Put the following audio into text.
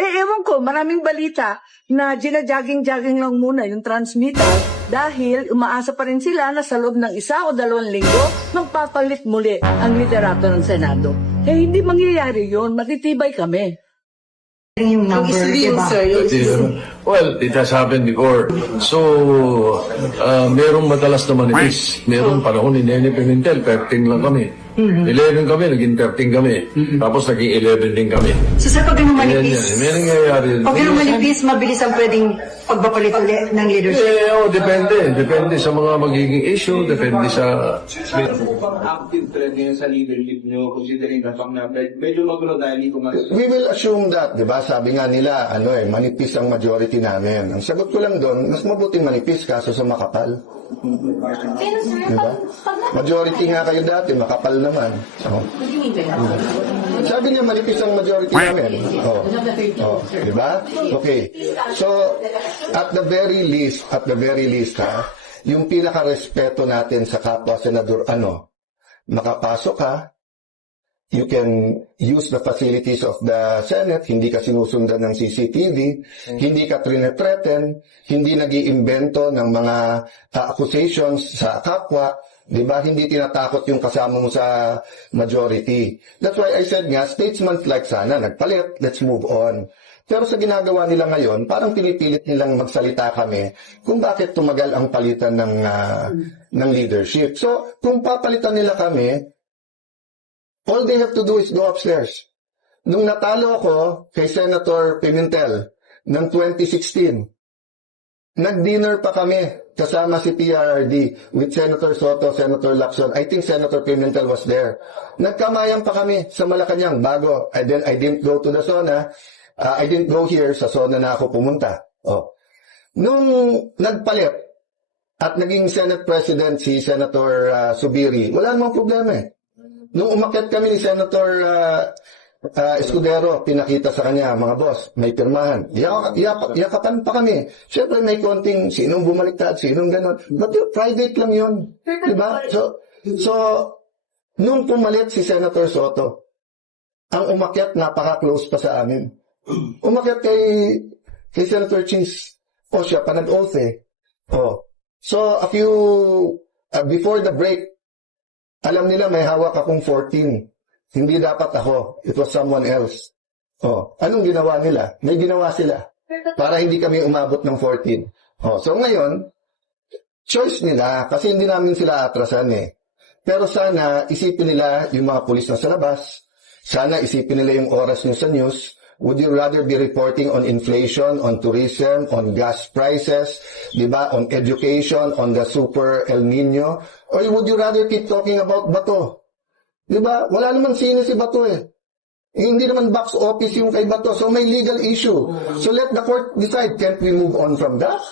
Ewan ko, maraming balita na gina-jogging-jogging lang muna yung transmitter dahil umaasa pa rin sila na sa loob ng 1 o 2 linggo magpapalit muli ang liderato ng Senado. Hindi mangyayari yun. Matitibay kami. Yung number, diba? Well, it has happened before. So, merong madalas na manipis. Merong panahon ni Nene Pimentel, 13 lang kami. 11 kami, naging 13 kami. Tapos naging 11 din kami. So sa pag ganun manipis, May nangyayari. pag ganun manipis, mabilis ang pwedeng pagpapalit ulit ng leadership. Depende. Depende sa mga magiging issue. Depende sa... Active threat ngayon sa leadership nyo, considering the fact na medyo magulo dahil hindi ko We will assume that, di ba? Sabi nga nila, manipis ang majority namin. Ang sagot ko lang doon, mas mabuting manipis kaso sa makapal. Diba? Majority nga kayo dati, makapal naman. Sabi niya, manipis ang majority namin. Diba? Okay. So, at the very least, yung pinaka-respeto natin sa kapwa senador, makapasok ka, you can use the facilities of the Senate, hindi ka sinusundan ng CCTV, hindi ka threaten, hindi nag-iimbento ng mga accusations sa kapwa, di ba? Hindi tinatakot yung kasama mo sa majority. That's why I said nga, statesman-like sana, nagpalit, let's move on. Pero sa ginagawa nila ngayon, parang pinipilit nilang magsalita kami kung bakit tumagal ang palitan ng leadership. So, kung papalitan nila kami, all they have to do is go upstairs. Nung natalo ako kay Senator Pimentel ng 2016, nag-dinner pa kami kasama si PRRD with Senator Soto, Senator Lacson. I think Senator Pimentel was there. Nagkamayan pa kami sa Malacanang bago. And then I didn't go to the SONA. I didn't go here. Sa SONA na ako pumunta. Nung nagpalit at naging Senate President si Senator Subiri, wala namang problema eh. Nung umakyat kami ni Senator Escudero, pinakita sa kanya, mga boss, may pirmahan. Yakapan pa kami. Siyempre may konting sinong bumaliktad, sinong gano'n. But private lang yun. Diba? So, nung pumalit si Senator Soto, ang umakyat napaka-close pa sa amin. Umakyat kay Senator Cheese. Siya pa nag-oath eh. So, before the break, alam nila may hawak akong 14. Hindi dapat ako. It was someone else. Anong ginawa nila? May ginawa sila. Para hindi kami umabot ng 14. So ngayon, choice nila kasi hindi namin sila atrasan eh. Pero sana isipin nila yung mga pulis na sa labas. Sana isipin nila yung oras nyo sa news. Would you rather be reporting on inflation, on tourism, on gas prices, diba, on education, on the super El Nino? Or would you rather keep talking about Bato? Diba? Wala naman sino si Bato eh. Hindi naman box office yung kay Bato. So may legal issue. So let the court decide. Can't we move on from that?